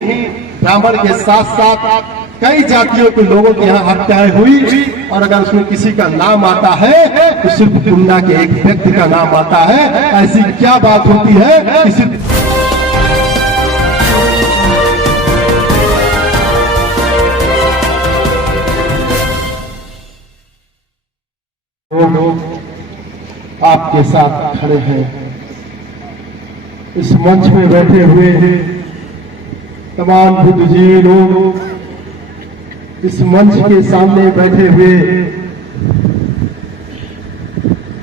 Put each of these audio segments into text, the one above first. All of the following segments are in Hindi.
ब्राह्मण के साथ साथ कई जातियों के लोगों के यहाँ हत्याएं हुई, और अगर उसमें किसी का नाम आता है तो सिर्फ कुंडा के एक व्यक्ति का नाम आता है। ऐसी क्या बात होती है कि सिर्फ लोग आपके साथ खड़े हैं, इस मंच में बैठे हुए तमाम बुद्धिजीवी लोग, इस मंच के सामने बैठे हुए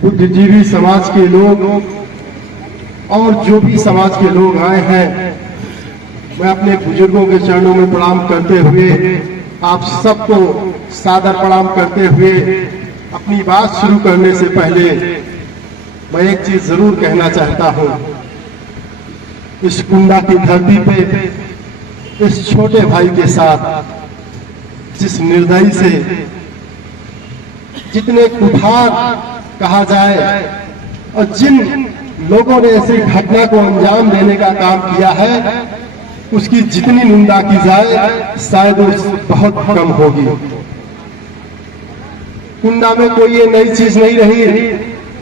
बुद्धिजीवी समाज के लोग और जो भी समाज के लोग आए हैं, मैं अपने बुजुर्गों के चरणों में प्रणाम करते हुए आप सबको सादर प्रणाम करते हुए अपनी बात शुरू करने से पहले मैं एक चीज जरूर कहना चाहता हूं। इस कुंडा की धरती पे इस छोटे भाई के साथ जिस निर्दयी से, जितने कुठार कहा जाए और जिन लोगों ने ऐसी घटना को अंजाम देने का काम किया है, उसकी जितनी निंदा की जाए शायद बहुत कम होगी। कुंडा में कोई ये नई चीज नहीं रही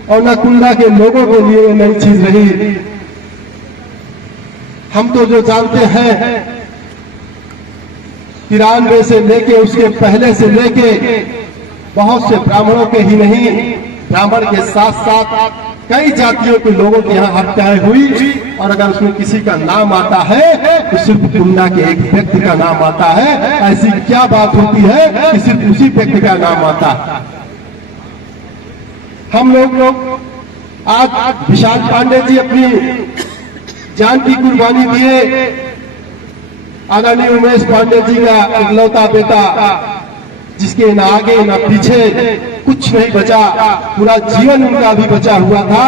और न कुंडा के लोगों के लिए नई चीज रही। हम तो जो जानते हैं 93 से लेके उसके पहले से लेके बहुत से ब्राह्मणों के ही नहीं, ब्राह्मण के साथ साथ कई जातियों के लोगों के यहाँ हत्याएं हुई, और अगर उसमें किसी का नाम आता है तो सिर्फ कुंडा के एक व्यक्ति का नाम आता है। ऐसी क्या बात होती है कि सिर्फ उसी व्यक्ति का नाम आता है। हम लोग आज विशाल पांडे जी अपनी जान की कुर्बानी दिए, आदरणीय उमेश पांडे जी का इकलौता बेटा, जिसके न आगे न पीछे कुछ नहीं बचा, पूरा जीवन उनका भी बचा हुआ था,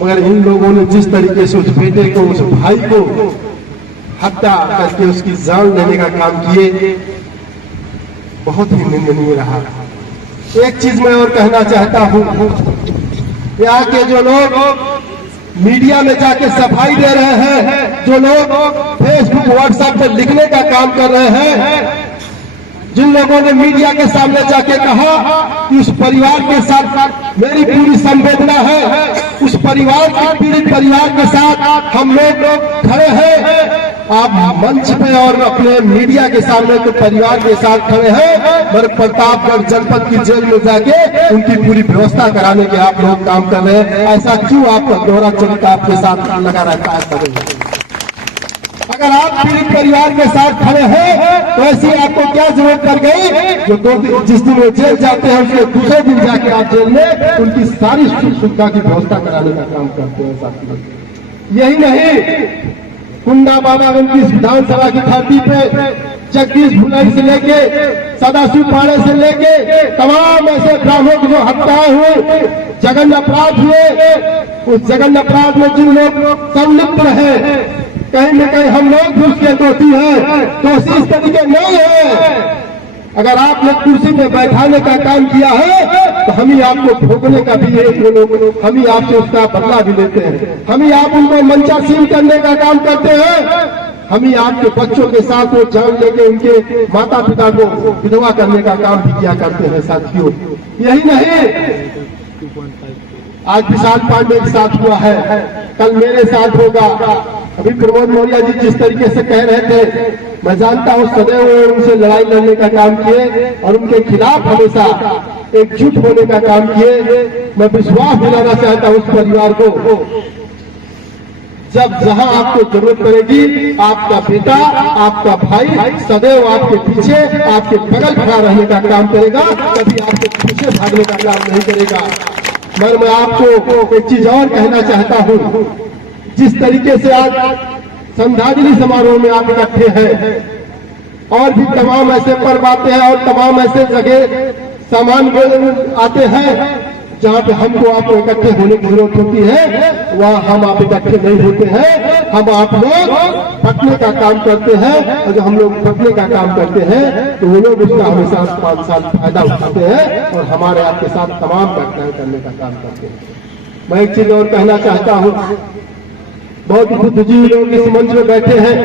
मगर इन लोगों ने जिस तरीके से उस बेटे को, उस भाई को हत्या करके उसकी जान लेने का काम किए, बहुत ही निंदनीय रहा। एक चीज मैं और कहना चाहता हूं, यहाँ के जो लोग मीडिया में जाके सफाई दे रहे हैं, जो लोग फेसबुक व्हाट्सएप पे लिखने का काम कर रहे हैं, जिन लोगों ने मीडिया के सामने जाके कहा कि उस परिवार के साथ मेरी पूरी संवेदना है, उस परिवार के पीड़ित परिवार के साथ हम लोग खड़े हैं। आप मंच पे और अपने मीडिया के सामने तो परिवार के साथ खड़े हैं, मगर प्रतापगढ़ जनपद की जेल में जाके उनकी पूरी व्यवस्था कराने के आप लोग काम कर रहे हैं। ऐसा क्यों आपका दोहरा चरित्र आपके साथ लगा रहता है? अगर आप पीड़ित परिवार के साथ खड़े हैं तो ऐसी आपको क्या जरूरत पड़ गई जो जिस दिन वो जेल जाते हैं उसके दूसरे दिन जाके आप जेल में उनकी सारी सुख सुविधा की व्यवस्था कराने का काम करते हैं साथियों। यही नहीं, कुंडा बाबा उनकी विधानसभा की धरती पे जगदीश भुलाई से लेके सदाशिव पाड़े से लेके तमाम ऐसे ब्राह्मणों की जो हत्याएं हुए, जघन्य अपराध हुए, उस जघन्य अपराध में जिन लोग संलिप्त रहे, कहीं न कहीं हम लोग भी उसके दोषी हैं। दोषी इस तरीके नहीं है, अगर आपने कुर्सी पे बैठाने का काम किया है तो हम ही आपको भोगने का भी हम ही आपसे उसका बदला भी लेते हैं, हम ही आप उनको मंचासीन करने का काम करते हैं, हम ही आपके बच्चों के साथ वो जान लेके उनके माता पिता को विधवा करने का काम भी किया करते हैं साथियों। यही नहीं, आज विशाल पांडे के साथ हुआ है, कल मेरे साथ होगा। अभी प्रमोद मौर्य जी जिस तरीके से कह रहे थे, मैं जानता हूं सदैव उनसे लड़ाई लड़ने का काम किए और उनके खिलाफ हमेशा एकजुट होने का काम किए। मैं विश्वास दिलाना चाहता हूं उस परिवार को, जब जहां आपको जरूरत पड़ेगी आपका बेटा, आपका भाई सदैव आपके पीछे, आपके बगल खड़ा रहने का काम करेगा, कभी आपके पीछे भागने का काम नहीं करेगा। मगर मैं आपको एक चीज और कहना चाहता हूं, जिस तरीके से आज श्रद्धांजलि समारोह में आप इकट्ठे हैं, और भी तमाम ऐसे पर्व आते हैं और तमाम ऐसे जगह सामान आते हैं जहाँ पे हमको आपको इकट्ठे होने की जरूरत होती है, वहाँ हम आप इकट्ठे नहीं होते हैं। हम आप लोग बटने का काम करते हैं, और जब हम लोग बटने का काम करते हैं तो वो लोग उसका हमेशा 5 साल फायदा उठाते हैं और हमारे आपके साथ तमाम घटनाएं करने का काम करते हैं। मैं एक चीज और कहना चाहता हूँ, बहुत बुद्धिजीवी लोग इस मंच में बैठे हैं,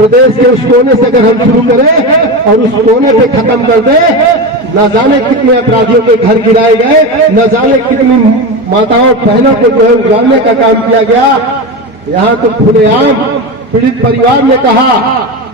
प्रदेश के उस कोने से अगर हम शुरू करें और उस कोने पे खत्म कर दें, न जाने कितने अपराधियों के घर गिराए गए, न जाने कितनी माताओं बहनों को जो है उजाड़ने का काम किया गया। यहाँ तो खुलेआम पीड़ित परिवार ने कहा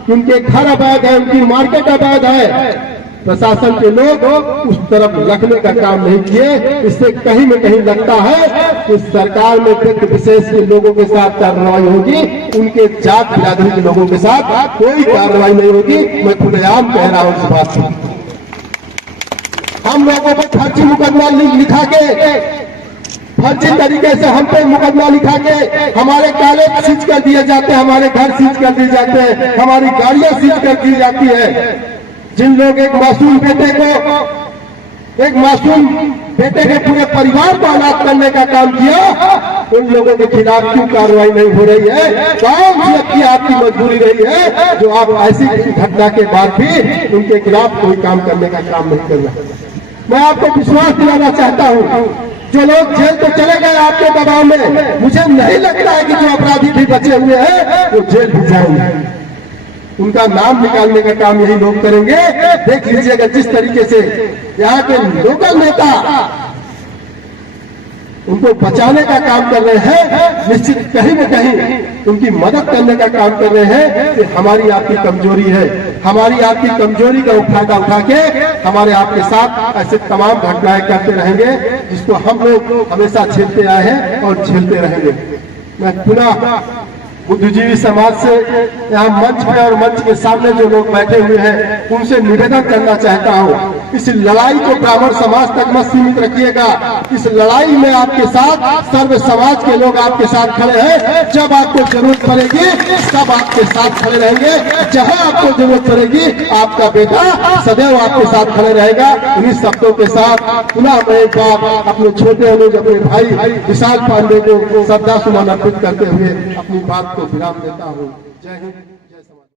कि उनके घर अवैध है, उनकी मार्केट अवैध है। प्रशासन के लोग उस तरफ रखने का काम नहीं किए। इससे कहीं न कहीं लगता है कि सरकार में व्यक्ति विशेष के लोगों के साथ कार्रवाई होगी, उनके जात बिरादरी के लोगों के साथ कोई कार्रवाई नहीं होगी। मैं खुलेआम कह रहा हूं इस बात को। हम लोगों पर फर्जी मुकदमा लिखा के, फर्जी तरीके से हम पे मुकदमा लिखा के हमारे काले सीज कर दिए जाते हैं, हमारे घर सीज कर दिए जाते हैं, हमारी गाड़ियां सीज कर दी जाती है। जिन लोग एक मासूम बेटे के पूरे परिवार को अनाथ करने का काम किया, उन लोगों के खिलाफ क्यों कार्रवाई नहीं हो रही है? कौन सी आपकी मजबूरी रही है जो आप ऐसी घटना के बाद भी उनके खिलाफ कोई काम करने का काम नहीं कर रहे? मैं आपको विश्वास दिलाना चाहता हूं, जो लोग जेल तो चले गए आपके दबाव में, मुझे नहीं लगता है कि जो अपराधी भी बचे हुए हैं वो जेल भी जाएंगे। उनका नाम निकालने का काम यही लोग करेंगे। देख लीजिएगा जिस तरीके से यहाँ के लोकल नेता उनको बचाने का काम कर रहे हैं, निश्चित कहीं न कहीं उनकी मदद करने का काम कर रहे हैं। कि हमारी आपकी कमजोरी है, हमारी आपकी कमजोरी का फायदा उठा के हमारे आपके साथ ऐसे तमाम घटनाएं करते रहेंगे, जिसको हम लोग हमेशा झेलते आए हैं और झेलते रहेंगे। मैं पुनः बुद्धिजीवी समाज से यहाँ मंच पे और मंच के सामने जो लोग बैठे हुए हैं उनसे निवेदन करना चाहता हूँ, इस लड़ाई को ब्राह्मण समाज तक मत सीमित रखिएगा। इस लड़ाई में आपके साथ सर्व समाज के लोग आपके साथ खड़े हैं। जब आपको जरूरत पड़ेगी तब आपके साथ खड़े रहेंगे। जहाँ आपको जरूरत पड़ेगी आपका बेटा सदैव आपके साथ खड़े रहेगा। इन्हीं शब्दों के साथ पुनः मैं एक बार अपने छोटे अनुज अपने भाई विशाल पांडे को श्रद्धा सुमन अर्पित करते हुए अपनी बात को विराम देता हूँ। जय हिंद।